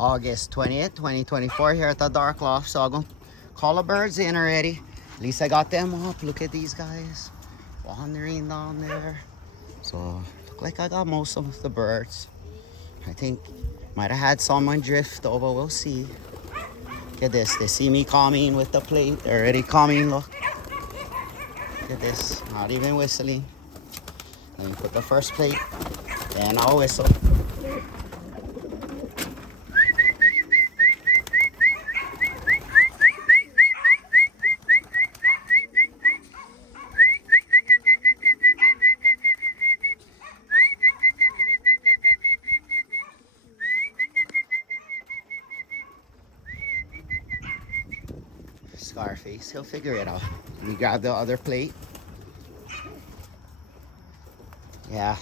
August 20th, 2024 here at the Dark Loft. So I'm going to call the birds in already. At least I got them up. Look at these guys wandering down there. So look like I got most of the birds. I think might have had someone drift over. We'll see. Look at this. They see me coming with the plate. They're already coming. Look. Look at this. Not even whistling. Let me put the first plate. Then I'll whistle. Scarface, he'll figure it out. We grab the other plate. Yeah,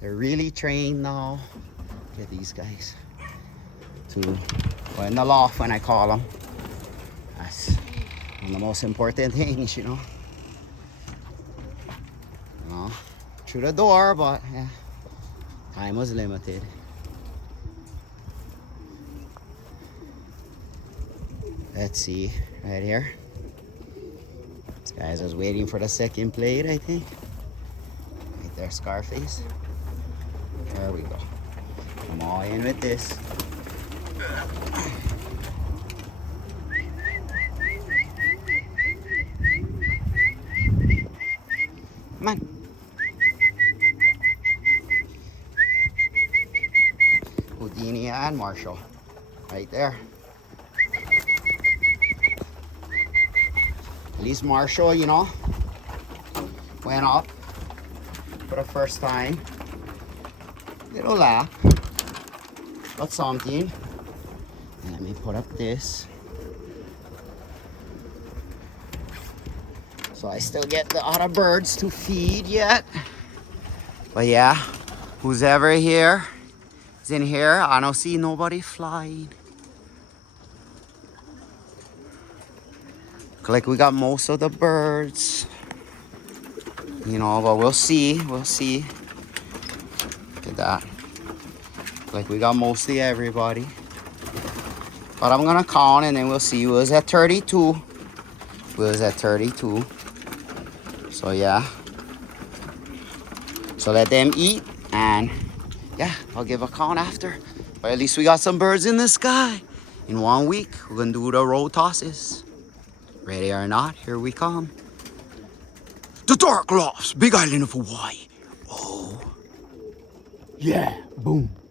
they're really trained now. Look at these guys. To go in the loft when I call them. That's one of the most important things, you know. Through the door, but yeah, time was limited. Let's see, right here. This guy's just waiting for the second plate, I think. Right there, Scarface. There we go. Come all in with this. Come on. Houdini and Marshall. Right there. At least Marshall, you know, went up for the first time. Little lap, but something. And let me put up this. So I still get the other birds to feed yet. But yeah, who's ever here is in here. I don't see nobody flying. Like we got most of the birds, you know, but we'll see. Look at that. Like we got mostly everybody, but I'm gonna count and then we'll see. We was at 32. So yeah, so let them eat, and yeah, I'll give a count after. But at least we got some birds in the sky. In 1 week we're gonna do the roll tosses. Ready or not, here we come. The Dark Lofts, Big Island of Hawaii. Oh. Yeah, boom.